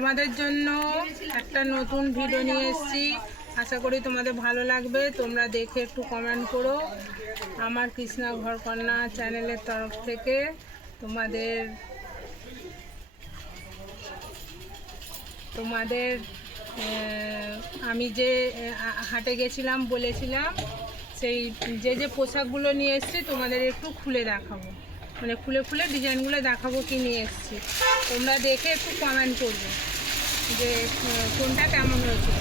তোমাদের জন্য একটা নতুন ভিডিও নিয়ে এসেছি। আশা করি তোমাদের ভালো লাগবে। তোমরা দেখে একটু কমেন্ট করো। আমার কৃষ্ণা ঘরকন্যা চ্যানেলের তরফ থেকে তোমাদের আমি যে হাটে গেছিলাম বলেছিলাম, সেই যে পোশাকগুলো নিয়ে এসেছি তোমাদের একটু খুলে দেখাবো, মানে খুলে খুলে ডিজাইনগুলো দেখাবো কি নিয়ে এসেছি। তোমরা দেখে একটু কমেন্ট করবে যে কোনটা কেমন হয়েছে।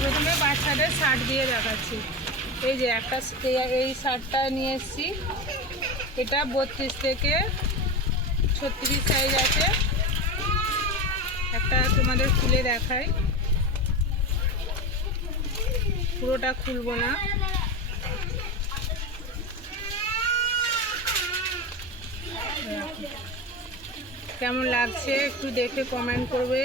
প্রথমে বাচ্চাদের শার্ট দিয়ে দেখাচ্ছি। এই যে এই শার্টটা নিয়ে এসেছি, এটা 32 থেকে 36 সাইজ আছে। একটা তোমাদের খুলে দেখাই, পুরোটা খুলবো না। কেমন লাগছে একটু দেখে কমেন্ট করবে।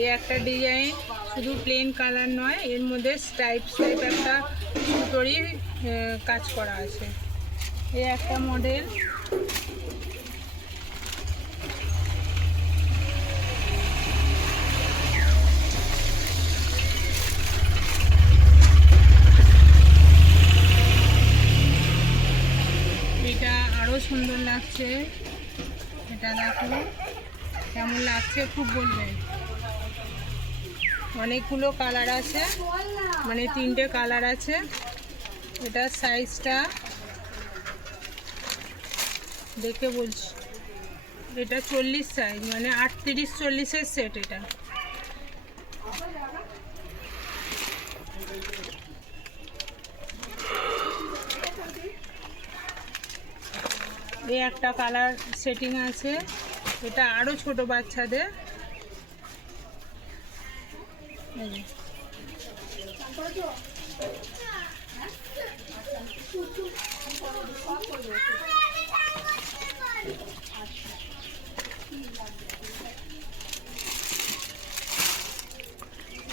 এই একটা ডিজাইন, শুধু প্লেন কালার নয়, এর মধ্যে স্টাইপ একটা সুতোরই কাজ করা আছে। এই একটা মডেল। এটা আরো সুন্দর লাগছে, এটা দেখো কেমন লাগছে খুব বলবে। অনেকগুলো কালার আছে, মানে 3টে কালার আছে। এটার সাইজটা দেখে বলছি, এটা 40 সাইজ, মানে 38-40-এর সেট। এটা এই একটা কালার সেটিং আছে, এটা আরো ছোট বাচ্চাদের।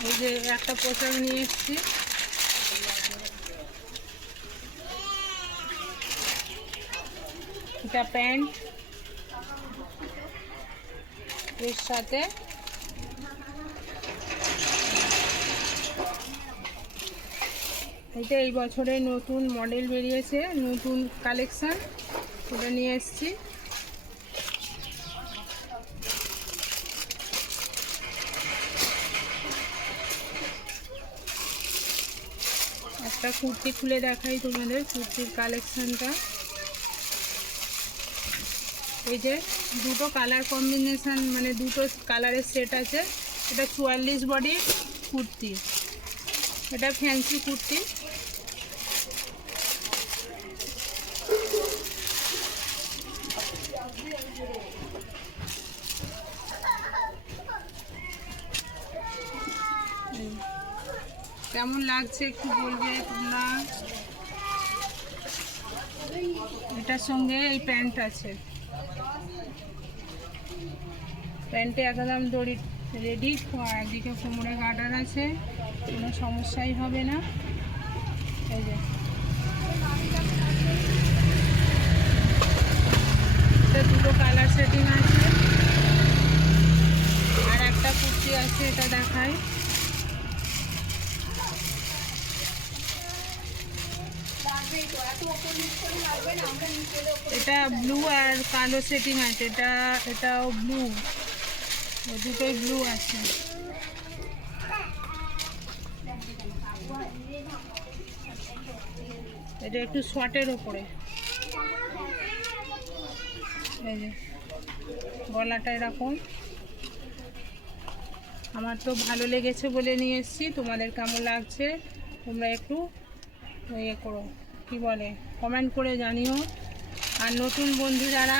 এই যে একটা পোশাক নিয়ে এসেছি, এটা প্যান্ট, এর সাথে এটা এই বছরের নতুন মডেল বেরিয়েছে, নতুন কালেকশন, এটা নিয়ে এসেছি। একটা কুর্তি খুলে দেখাই তোমাদের, কুর্তির কালেকশনটা। এই যে দুটো কালার কম্বিনেশন, মানে দুটো কালারের সেট আছে। এটা 44 বডির কুর্তি, এটা ফ্যান্সি কুর্তি। কেমন লাগছে একটু বলবে তোমরা। এটার সঙ্গে এই প্যান্ট আছে, প্যান্টে একদম দড়ি রেডি, একদিকে কোমরে গার্ডার আছে, কোনো সমস্যাই হবে না। এই যে দুটো কালার সেটিং আছে। আর একটা কুর্তি আছে, এটা দেখাই। এটা ব্লু আর কালো সেটিং আছে, এটাও ব্লু, দুটোই ব্লু আছে। এটা একটু শর্টের ওপরে, এই যে গলাটা এরকম। আমার তো ভালো লেগেছে বলে নিয়ে এসেছি, তোমাদের কেমন লাগছে তোমরা একটু ইয়ে করো, কি বলে, কমেন্ট করে জানিও। আর নতুন বন্ধু যারা,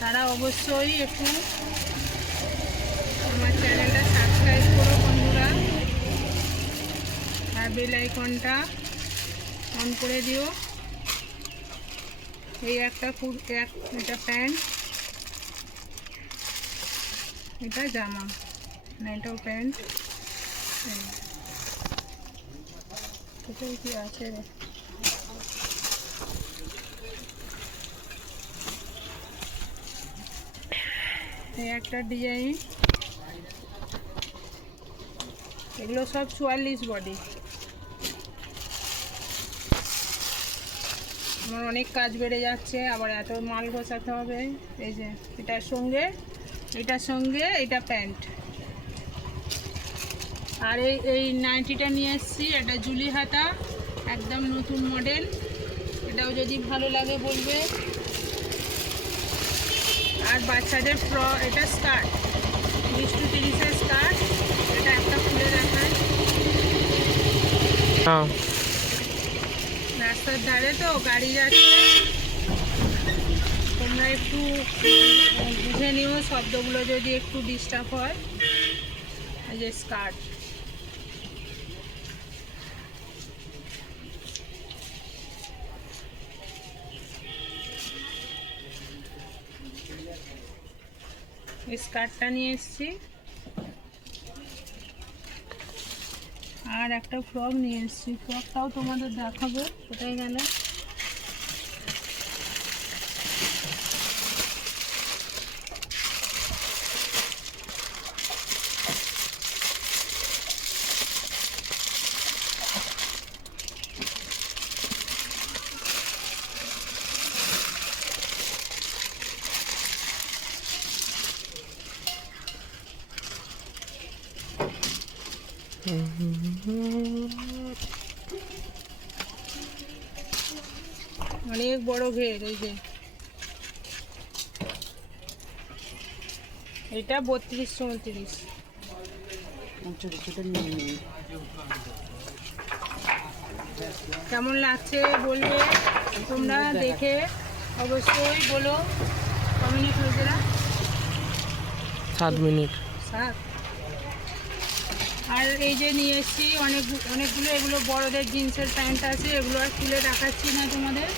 তারা অবশ্যই একটু আমার চ্যানেলটা সাবস্ক্রাইব করো বন্ধুরা, আর বেল আইকনটা অন করে দিও। এই একটা এটা প্যান্ট, এটা জামা, না এটাও প্যান্ট। কোথায় কি আছে রে? এই একটা ডিজাইন, এগুলো সব 44 বডি। আমার অনেক কাজ বেড়ে যাচ্ছে, আবার এত মাল গোছাতে হবে। এই যে এটার সঙ্গে এটা প্যান্ট। আর এই নাইটিটা নিয়ে এসেছি, এটা জুলি হাতা, একদম নতুন মডেল। এটাও যদি ভালো লাগে বলবে। আর বাচ্চাদের এটা স্কার্ট, 20-30 স্কার্ট। এটা একটা খুলে দেখায়। রাস্তার ধারে তো গাড়ি যাচ্ছে, তোমরা একটু বুঝে নিও শব্দগুলো যদি একটু ডিস্টার্ব হয়। এই যে স্কার্ট, এই স্কার্টটা নিয়ে এসেছি। আর একটা ফ্রক নিয়ে এসেছি, ফ্রকটাও তোমাদের দেখাবো। কোথায় গেল? অনেক বড় ঘের। এই যে এটা 32-34। কেমন লাগছে বলবে তোমরা, দেখে অবশ্যই বলো। ক মিনিট হয়েছে না? 7 মিনিট। 7। আর এই যে নিয়ে এসেছি অনেকগুলো, এগুলো বড়দের জিন্সের প্যান্ট আছে, এগুলো আর খুলে দেখাচ্ছি না তোমাদের।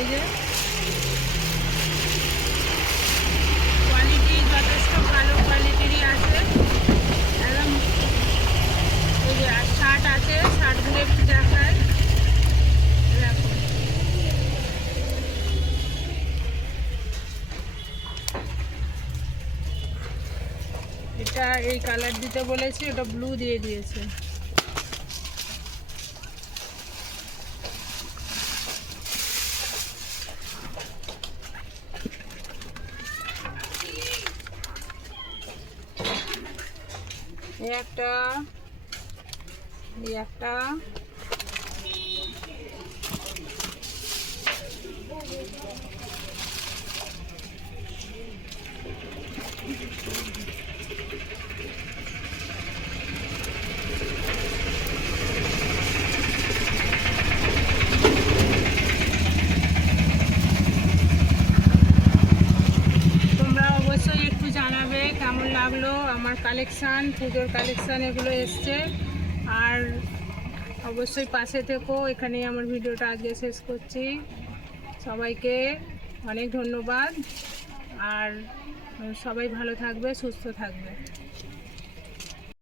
এই যে কোয়ালিটি যথেষ্ট ভালো কোয়ালিটিরই আছে একদম। এই যে আর শার্ট আছে, শার্টগুলো একটু দেখায়। দেখো এটা এই কালার দিতে বলেছি, ওটা ব্লু দিয়ে দিয়েছে। এই একটা কেমন লাগলো আমার কালেকশান, পুজোর কালেকশান এগুলো এসছে। আর অবশ্যই পাশে থেকো। এখানেই আমার ভিডিওটা আজকে শেষ করছি। সবাইকে অনেক ধন্যবাদ। আর সবাই ভালো থাকবে, সুস্থ থাকবে।